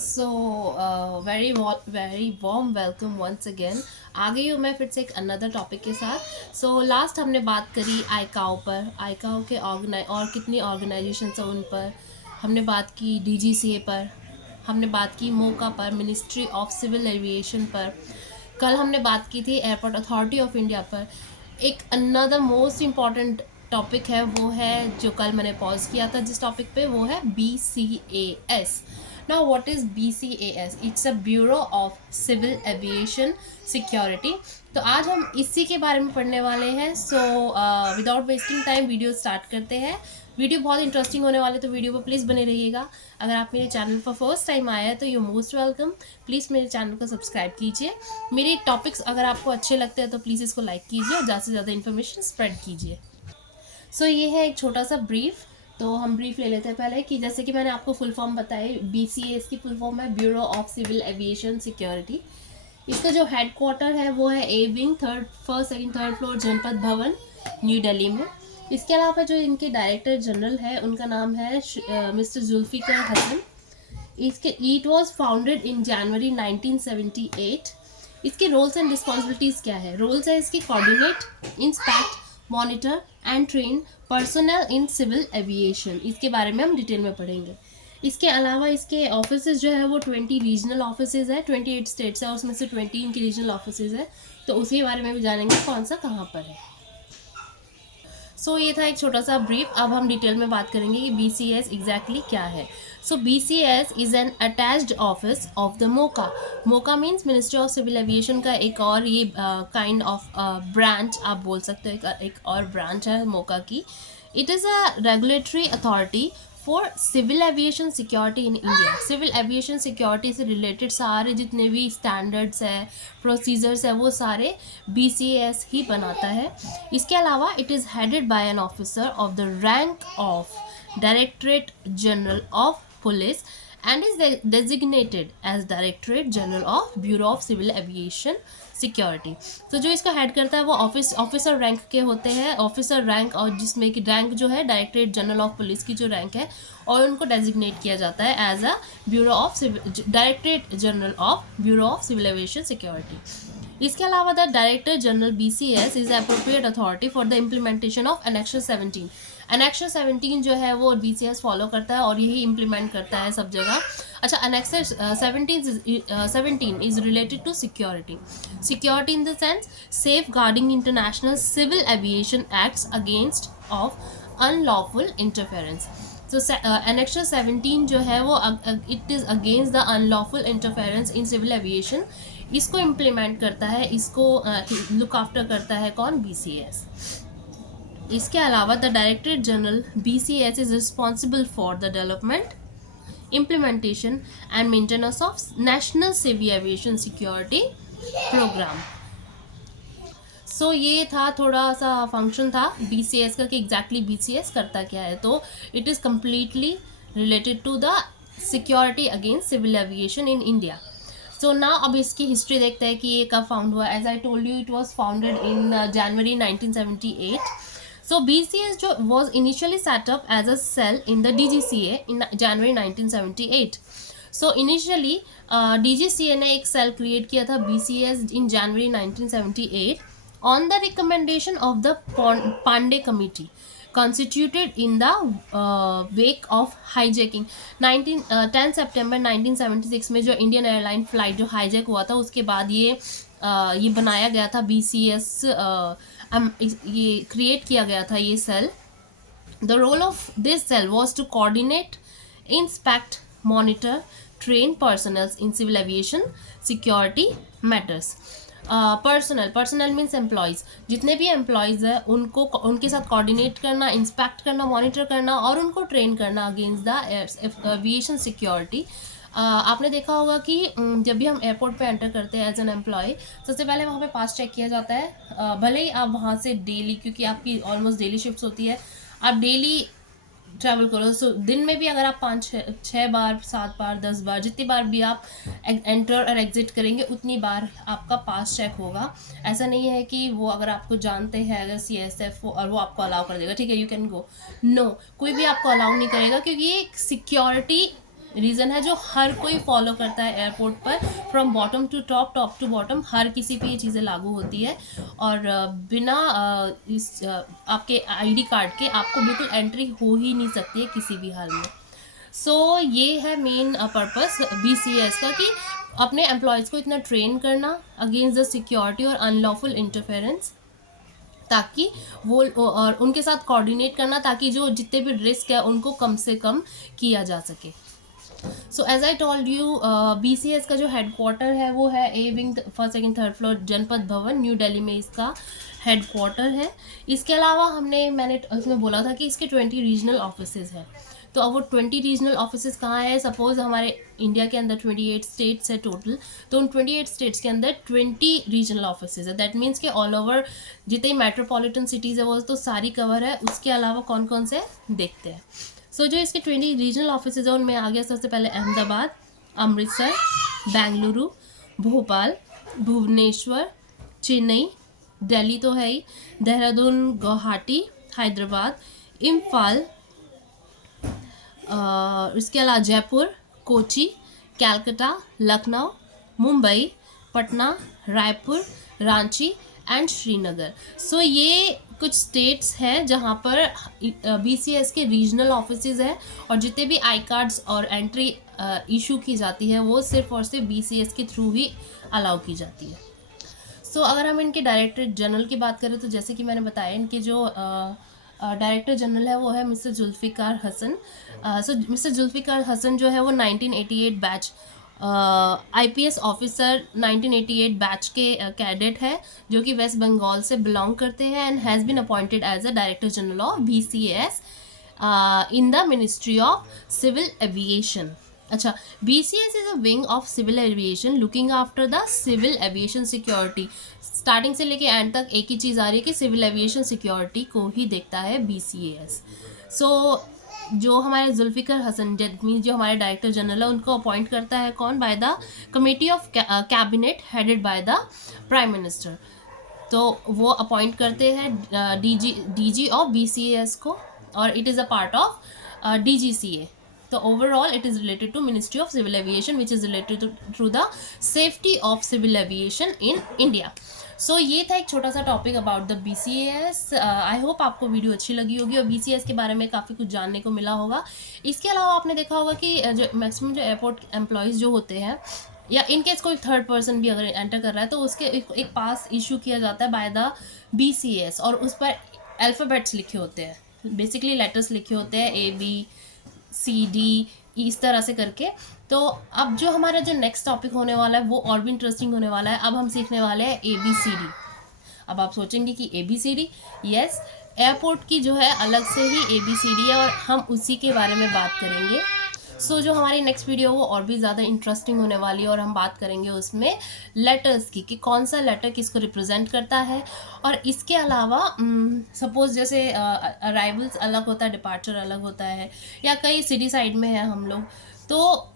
सो very warm welcome once again. आ गई हूँ मैं फिर से एक अनदर टॉपिक के साथ। लास्ट हमने बात करी आईकाओ पर, आईकाओ के और कितनी ऑर्गेनाइजेशन है उन पर। हमने बात की डीजीसीए पर, हमने बात की मोका पर, मिनिस्ट्री ऑफ सिविल एविएशन पर। कल हमने बात की थी एयरपोर्ट अथॉरिटी ऑफ इंडिया पर। एक अनदर मोस्ट इम्पॉर्टेंट टॉपिक है, वो है जो कल मैंने पॉज किया था जिस टॉपिक पे, वो है BCAS। Now what is BCAS? It's a bureau of civil aviation security. तो आज हम इसी के बारे में पढ़ने वाले हैं। Without wasting time video start करते हैं। वीडियो बहुत इंटरेस्टिंग होने वाले, तो वीडियो पर प्लीज़ बने रहिएगा। अगर आप मेरे चैनल पर फर्स्ट टाइम आए हैं तो यू मोस्ट वेलकम। प्लीज़ मेरे चैनल को सब्सक्राइब कीजिए। मेरे टॉपिक्स अगर आपको अच्छे लगते हैं तो प्लीज़ इसको लाइक कीजिए और ज़्यादा से ज़्यादा इन्फॉर्मेशन स्प्रेड कीजिए। ये है एक छोटा सा ब्रीफ। तो हम ब्रीफ ले लेते हैं पहले कि जैसे कि मैंने आपको फुल फॉर्म बताई, BCAS की फुल फॉर्म है bureau of civil aviation security. इसका जो हेड क्वार्टर है वो है A wing, first second third floor, Janpath Bhawan, new Delhi में। इसके अलावा जो इनके डायरेक्टर जनरल है उनका नाम है मिस्टर जुल्फिकर हसन। इसके it was founded in January 1978। इसके रोल्स एंड रिस्पॉन्सिबिलिटीज़ क्या है? रोल्स है इसकी coordinate, inspect, monitor and train personal in civil aviation. इसके बारे में हम डिटेल में पढ़ेंगे। इसके अलावा इसके ऑफिसेज जो है वो 20 रीजनल ऑफिसेज है, 28 स्टेट्स है, उसमें से 20 इनके रीजनल ऑफिसेज है। तो उसी बारे में भी जानेंगे कौन सा कहाँ पर है। ये था एक छोटा सा ब्रीफ। अब हम डिटेल में बात करेंगे कि BCAS एग्जैक्टली क्या है। BCAS is an attached office of the MoCA. MoCA means ministry of civil aviation का एक और ये काइंड ऑफ ब्रांच आप बोल सकते हो, एक और ब्रांच है मोका की। It is a regulatory authority for civil aviation security in India. Civil aviation security से रिलेटेड सारे जितने भी स्टैंडर्ड्स है, प्रोसीजर्स है, वो सारे BCAS ही बनाता है। इसके अलावा it is headed by an officer of the rank of directorate general of police and is designated as Directorate General of Bureau of Civil Aviation Security। तो जो इसका हेड करता है वो ऑफिसर रैंक के होते हैं, ऑफिसर रैंक, और जिसमें कि रैंक जो है डायरेक्टरेट जनरल ऑफ पुलिस की जो रैंक है, और उनको डेजिग्नेट किया जाता है as a bureau of directorate general of bureau of civil aviation security. इसके अलावा the director general BCAS is appropriate authority for the implementation of annexion 17। Annexion 17 जो है वो BCAS फॉलो करता है और यही इम्प्लीमेंट करता है सब जगह। अच्छा, annexion 17 is related to security. Security in the sense safeguarding international civil aviation acts against of unlawful interference. Annexion 17 जो है वो it is against the unlawful interference in civil aviation. इसको इम्प्लीमेंट करता है, इसको लुक आफ्टर करता है कौन? BCAS। इसके अलावा the directorate general BCAS is responsible for the development, implementation and maintenance of national civil aviation security programme. ये था थोड़ा सा फंक्शन था BCAS का कि एग्जैक्टली BCAS करता क्या है। तो it is completely related to the security against civil aviation in India. ना अब इसकी हिस्ट्री देखते हैं कि ये कब फाउंड हुआ। As I told you, it was founded in January 1978। BCAS जो was initially set up as a cell in the DGCA in January 1978। Initially DGCA ने एक सेल क्रिएट किया था BCAS in January 1978 on the recommendation of the Pandey Committee constituted in the wake of hijacking 10 सितंबर 1976 में जो Indian airline flight जो hijack हुआ था, उसके बाद ये बनाया गया था BCAS। ये क्रिएट किया गया था ये cell. The role of this cell was to coordinate, inspect, monitor, train personnels in civil aviation security matters. Personal means employees, जितने भी एम्प्लॉयज़ हैं उनको उनके साथ कोऑर्डिनेट करना, इंस्पेक्ट करना, मॉनिटर करना और उनको ट्रेन करना अगेंस्ट द एविएशन सिक्योरिटी। आपने देखा होगा कि जब भी हम एयरपोर्ट पे एंटर करते हैं एज एन एम्प्लॉय, सबसे पहले वहाँ पे पास चेक किया जाता है। भले ही आप वहाँ से डेली, क्योंकि आपकी ऑलमोस्ट डेली शिफ्ट्स होती है, आप डेली ट्रैवल करो। दिन में भी अगर आप 5-6 बार, 7 बार, 10 बार, जितनी बार भी आप एंटर और एग्जिट करेंगे उतनी बार आपका पास चेक होगा। ऐसा नहीं है कि वो अगर आपको जानते हैं अगर CSF और वो आपको अलाउ कर देगा, ठीक है यू कैन गो। नो, कोई भी आपको अलाउ नहीं करेगा, क्योंकि ये एक सिक्योरिटी रीज़न है जो हर कोई फॉलो करता है एयरपोर्ट पर, from bottom to top, top to bottom, हर किसी पे ये चीज़ें लागू होती है। और बिना आपके आईडी कार्ड के आपको बिल्कुल एंट्री हो ही नहीं सकती है किसी भी हाल में। सो ये है मेन पर्पस BCS का, कि अपने एम्प्लॉयज़ को इतना ट्रेन करना अगेंस्ट द सिक्योरिटी और अनलॉफुल इंटरफेरेंस, ताकि वो और उनके साथ कोऑर्डिनेट करना, ताकि जो जितने भी रिस्क है उनको कम से कम किया जा सके। So as I told you, BCS का जो हेडक्वार्टर है वो है A wing, first second third floor, Janpath Bhawan, new Delhi में इसका हेडक्वार्टर है। इसके अलावा मैंने इसमें बोला था कि इसके 20 रीजनल ऑफिसेज हैं। तो अब वो 20 रीजनल ऑफिसेज कहाँ है? सपोज हमारे इंडिया के अंदर 28 स्टेट्स है टोटल, तो उन 28 स्टेट्स के अंदर 20 रीजनल ऑफिसेज है। दैट मीन्स कि ऑल ओवर जितनी मेट्रोपॉलिटन सिटीज़ है वो तो सारी कवर है। उसके अलावा कौन कौन से देखते हैं। सो जो इसके 20 रीजनल ऑफिसेज है उनमें आ गया सबसे पहले अहमदाबाद, अमृतसर, बेंगलुरु, भोपाल, भुवनेश्वर, चेन्नई, दिल्ली तो है ही, देहरादून, गुवाहाटी, हैदराबाद, इम्फाल, इसके अलावा जयपुर, कोची, कैलकाटा, लखनऊ, मुंबई, पटना, रायपुर, रांची एंड श्रीनगर। सो ये कुछ स्टेट्स हैं जहाँ पर BCS के रीजनल ऑफिसेज हैं, और जितने भी आई कार्ड्स और एंट्री इशू की जाती है वो सिर्फ और सिर्फ BCS के थ्रू ही अलाउ की जाती है। सो अगर हम इनके डायरेक्टर जनरल की बात करें तो जैसे कि मैंने बताया, इनके जो डायरेक्टर जनरल है वो है mister Zulfikar Hasan. So mister Zulfikar Hasan जो है वो 1988 बैच IPS ऑफिसर 1988 बैच के कैडेट है, जो कि वेस्ट बंगाल से बिलोंग करते हैं, and has been appointed as a director general of BCS in the ministry of civil aviation. अच्छा, BCS is a wing of civil aviation looking after the civil aviation security. Starting से लेके and तक एक ही चीज़ आ रही है कि civil aviation security को ही देखता है BCS। सो जो हमारे जुल्फ़िकार हसन मीन जो हमारे डायरेक्टर जनरल है उनको अपॉइंट करता है कौन? By the committee of cabinet headed by the prime minister. तो वो अपॉइंट करते हैं DG ऑफ BCS को, और it is a part of DGCA। तो overall it is related to ministry of civil aviation which is related to the safety of civil aviation in India. So ये था एक छोटा सा topic about the BCS। I hope आपको video अच्छी लगी होगी और BCS के बारे में काफ़ी कुछ जानने को मिला होगा। इसके अलावा आपने देखा होगा कि जो मैक्सिमम जो एयरपोर्ट एम्प्लॉयज़ जो होते हैं, या इनकेस कोई थर्ड पर्सन भी अगर एंटर कर रहा है तो उसके एक पास इशू किया जाता है बाय द BCS, और उस पर अल्फ़ाबेट्स लिखे होते हैं, बेसिकली लेटर्स लिखे होते हैं ABCD इस तरह से करके। तो अब जो हमारा जो नेक्स्ट टॉपिक होने वाला है वो और भी इंटरेस्टिंग होने वाला है। अब हम सीखने वाले हैं ABCD। अब आप सोचेंगे कि ABCD, यस, एयरपोर्ट की जो है अलग से ही ABCD है, और हम उसी के बारे में बात करेंगे। सो जो हमारी नेक्स्ट वीडियो वो और भी ज़्यादा इंटरेस्टिंग होने वाली है, और हम बात करेंगे उसमें लेटर्स की, कि कौन सा लेटर किसको रिप्रेजेंट करता है। और इसके अलावा सपोज़ जैसे अराइवल्स अलग होता है, डिपार्चर अलग होता है, या कई सिटी साइड में है हम लोग, तो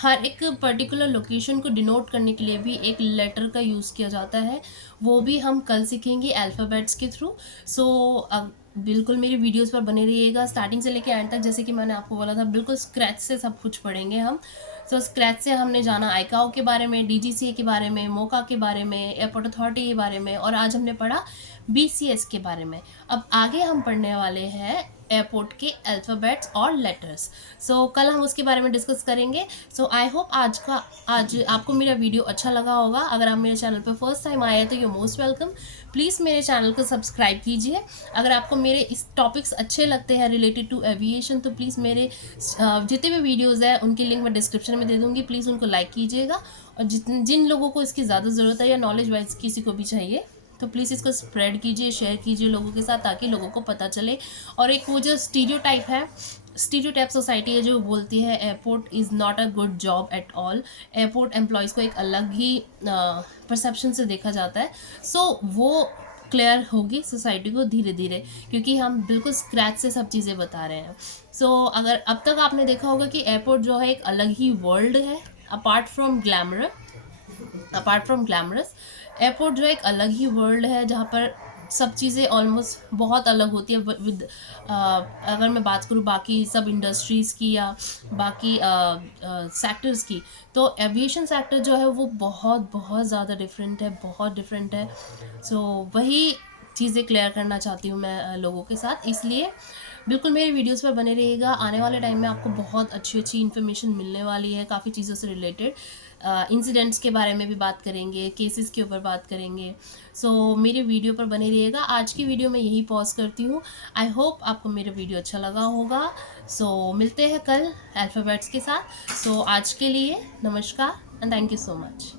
हर एक पर्टिकुलर लोकेशन को डिनोट करने के लिए भी एक लेटर का यूज़ किया जाता है। वो भी हम कल सीखेंगे अल्फ़ाबेट्स के थ्रू। सो बिल्कुल मेरी वीडियोस पर बने रहिएगा स्टार्टिंग से लेकर एंड तक। जैसे कि मैंने आपको बोला था, बिल्कुल स्क्रैच से सब कुछ पढ़ेंगे हम। सो स्क्रैच से हमने जाना आईकाओ के बारे में, DGCA के बारे में, मोका के बारे में, एयरपोर्ट अथॉरिटी के बारे में, और आज हमने पढ़ा BCS के बारे में। अब आगे हम पढ़ने वाले हैं एयरपोर्ट के अल्फ़ाबेट्स और लेटर्स। सो कल हम उसके बारे में डिस्कस करेंगे। सो आई होप आज आपको मेरा वीडियो अच्छा लगा होगा। अगर आप मेरे चैनल पर फर्स्ट टाइम आए हैं तो यू मोस्ट वेलकम। प्लीज़ मेरे चैनल को सब्सक्राइब कीजिए। अगर आपको मेरे इस टॉपिक्स अच्छे लगते हैं रिलेटेड टू एविएशन, तो प्लीज़ मेरे जितने भी वीडियोज़ हैं उनकी लिंक मैं डिस्क्रिप्शन में दे दूँगी। प्लीज़ उनको लाइक कीजिएगा, और जिन लोगों को इसकी ज़्यादा ज़रूरत है या नॉलेज वाइज किसी को भी चाहिए तो प्लीज़ इसको स्प्रेड कीजिए, शेयर कीजिए लोगों के साथ, ताकि लोगों को पता चले। और एक वो जो स्टीरियोटाइप है, स्टीरियोटाइप सोसाइटी है जो बोलती है airport is not a good job at all, airport employees को एक अलग ही परसेप्शन से देखा जाता है। सो वो क्लियर होगी सोसाइटी को धीरे धीरे, क्योंकि हम बिल्कुल स्क्रैच से सब चीज़ें बता रहे हैं। सो अगर अब तक आपने देखा होगा कि एयरपोर्ट जो है एक अलग ही वर्ल्ड है, अपार्ट फ्रॉम ग्लैमरस एयरपोर्ट जो एक अलग ही वर्ल्ड है, जहाँ पर सब चीज़ें ऑलमोस्ट बहुत अलग होती है विद अगर मैं बात करूँ बाकी सब इंडस्ट्रीज़ की या बाकी सेक्टर्स की, तो एविएशन सेक्टर जो है वो बहुत बहुत ज़्यादा डिफरेंट है, बहुत डिफरेंट है। सो वही चीज़ें क्लियर करना चाहती हूँ मैं लोगों के साथ, इसलिए बिल्कुल मेरी वीडियोस पर बने रहिएगा। आने वाले टाइम में आपको बहुत अच्छी-अच्छी इन्फॉर्मेशन मिलने वाली है, काफ़ी चीज़ों से रिलेटेड। इंसिडेंट्स के बारे में भी बात करेंगे, केसेस के ऊपर बात करेंगे। सो मेरे वीडियो पर बने रहिएगा। आज की वीडियो मैं यहीं पॉज़ करती हूँ। आई होप आपको मेरा वीडियो अच्छा लगा होगा। सो मिलते हैं कल अल्फ़ाबेट्स के साथ। सो आज के लिए नमस्कार and thank you so much.